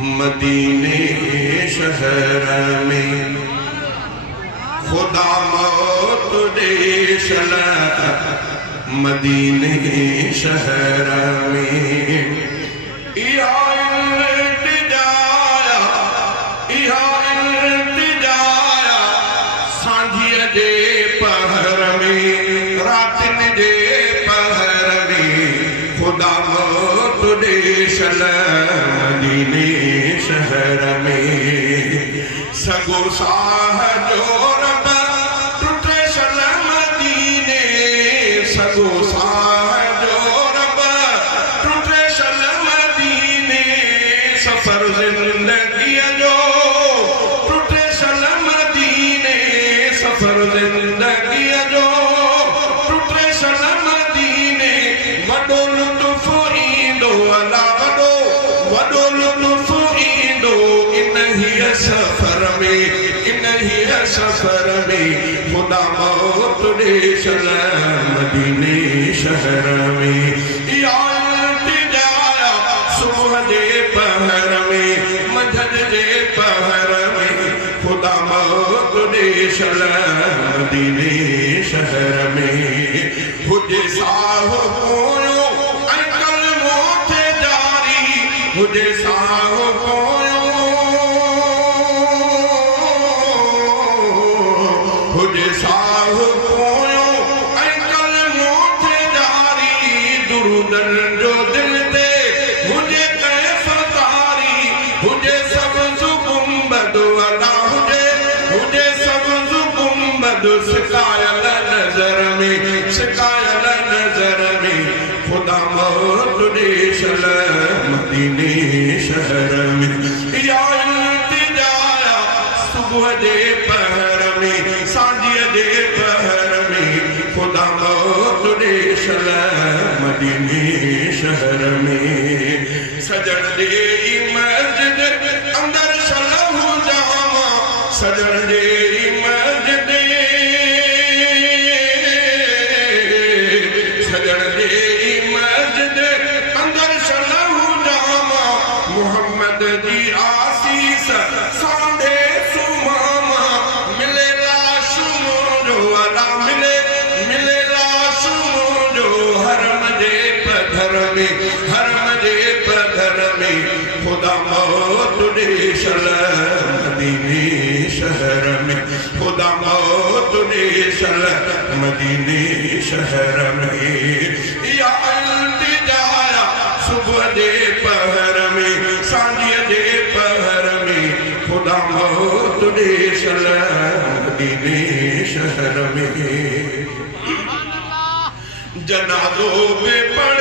मदीने शहर में खुदा मौत दे चला मदीने शहर में सांझिया जे पहर में रातिन जे पहर में खुदा मौत दे चला मदीने शहर में सगो साह जो रब टुटे चल मदीने सगो साह जो रब टुटे चल मदीने सफर जिंदगी जो टुटे चल मदीने सफर जिंदगी जो टुटे चल मदीने वडो लुत्फ ईंदो अला वडो वडो लुत्फ ईंदो इन्ही सफर में इन्ही सफर में खुदा मौत दे चला मदीने शहर में याया सुबह जे पहर में मंझंद जे पहर में खुदा मौत दे चला मदीने शहर में हुजे साहो पोयो अंकल मोथे जारी हुजे साहो पोयो हुजे साहो पोयो अंकल मोथे जारी दुरुदन जो दिल ते हुजे कैफ तारी हुजे सबज़ गुंबद अदा हुजे सबज़ गुंबद सिकायल नजर में सिकायल नजर में खुदा मौत दे चला मदीने शहर में या इल्तिजाया सुबह जे पहर में सांझिया जे पहर में खुदा मौत दे चला मदीने शहर में सजण दे मस्जिद अंदर सलहु जामा सजण दे मस्जिद सजण दे मस्जिद अंदर सलहु जामा मोहम्मद जी आसीस सांदे सुमामा मिले लाश जो अला मिले मिले लाश जो हरम जे पधर में हरम जे पधर में खुदा मौत दे चला मदीने शहर में खुदा मौत दे चला मदीने शहर में या इल्तिजाया सुबह जे पहर में सांझिया जे पहर में खुदा मौत दे चला मदीने शहर में जनाजो में पड़